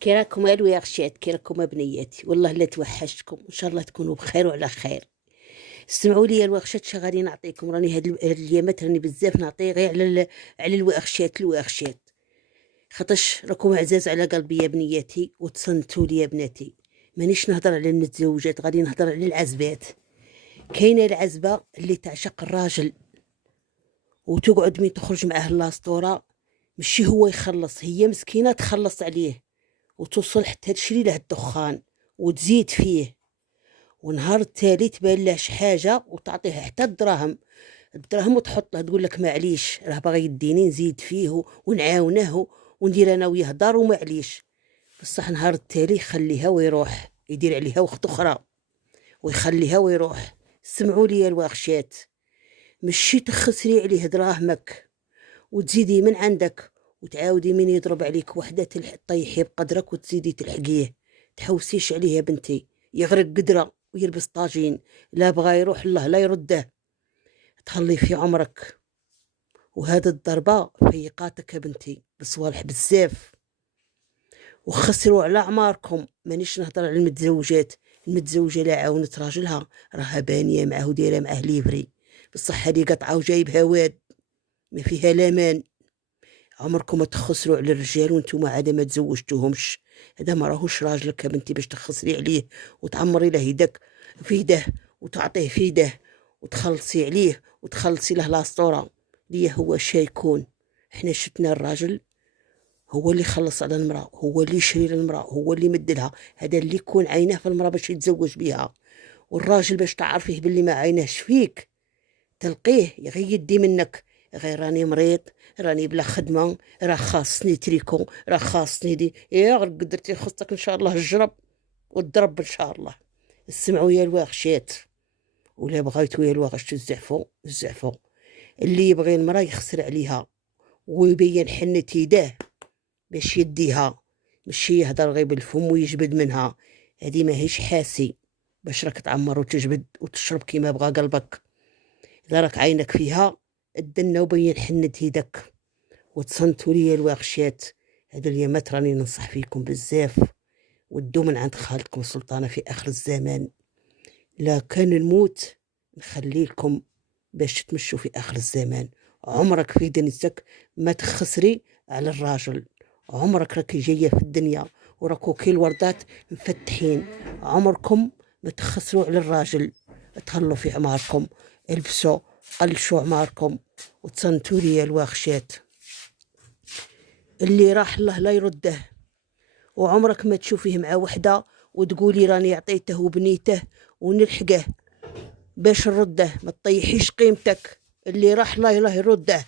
كي راكم الو يا غشات، كي راكم بنياتي؟ والله لا توحشتكم، ان شاء الله تكونوا بخير وعلى خير. استمعوا لي الواغشات، غادي نعطيكم. راني هاد الايامات راني بزاف نعطي غير على الواغشات، خاطرش راكم عزاز على قلبي يا بنياتي، وتصنتوا لي يا بناتي. مانيش نهضر على المتزوجات، غادي نهضر على العزبات. كاينه العزبه اللي تعشق الراجل وتقعد من تخرج معاه لاسطوره، ماشي هو يخلص، هي مسكينه تخلص عليه وتوصل حتى تشري له الدخان وتزيد فيه، ونهار التالي تبان له شي حاجه وتعطيه حتى الدراهم وتحط له، تقول لك معليش راه باغي يديني نزيد فيه ونعاونه وندير انا وياه دار ومعليش. بصح نهار التالي يخليها ويروح يدير عليها وقت اخرى ويخليها ويروح. سمعوا لي الواغشات، مشي تخسري عليه دراهمك وتزيدي من عندك، وتعاودي من يضرب عليك وحده طيحي بقدرك وتزيدي تلحقيه. تحوسيش عليه يا بنتي، يغرق قدره ويلبس طاجين، لا بغى يروح الله لا يرده، تخلي في عمرك. وهذا الضربه فيقاتك يا بنتي بصوالح بزاف، وخسروا على اعماركم. مانيش نهضر على المتزوجات، المتزوجه لا عاونت راجلها راها بانيه معاه ودايره معاه ليفري، بصح هذه قطعه وجايبها واد ما فيها لامان. عمركم ما تخسروا على الرجال وانتم عاد ما تزوجتوهمش. هذا ما راهوش راجلك يا بنتي باش تخسري عليه وتعمري له يدك في يده وتعطيه في يده وتخلصي عليه وتخلصي له لاسطوره. ليه هو شيكون؟ احنا شتنا الراجل هو اللي يخلص على المراه، هو اللي يشري للمراه، هو اللي يمدلها، هذا اللي يكون عينه في المراه باش يتزوج بها. والراجل باش تعرفيه باللي ما عينهش فيك تلقيه غير يدي منك، غير راني مريض، راني بلا خدمه، راه خاصني تريكو، راه خاصني دي يا غير قدرتي خصك ان شاء الله الجرب والضرب ان شاء الله. اسمعوا يا الواغشات، ولا بغيتوا يا الواغش الزعفو. اللي يبغي المراه يخسر عليها ويبين حنة يداه باش يديها، ماشي يهضر غير بالفم ويجبد منها. هذه ماهيش حاسي باش راك تعمر وتجبد وتشرب كيما بغى قلبك. إذا راك عينك فيها ادنا وبين حنة يدك. وتصنتوا لي الواغشات، هذا اليامات راني ننصح فيكم بزاف، ودوا من عند خالتكم سلطانة في آخر الزمان. لا كان نموت نخلي لكم باش تمشوا في آخر الزمان. عمرك في دنيتك ما تخسري على الراجل، عمرك راكي جاية في الدنيا وراكو كي الوردات مفتحين، عمركم ما تخسروا على الراجل. تهلوا في عماركم، البسوا قلشوا عماركم. وتصنتوا لي الواغشات، اللي راح الله لا يرده. وعمرك ما تشوفيه مع وحده وتقولي راني عطيته وبنيته ونلحقه باش نرده. ما تطيحيش قيمتك، اللي راح الله يرده.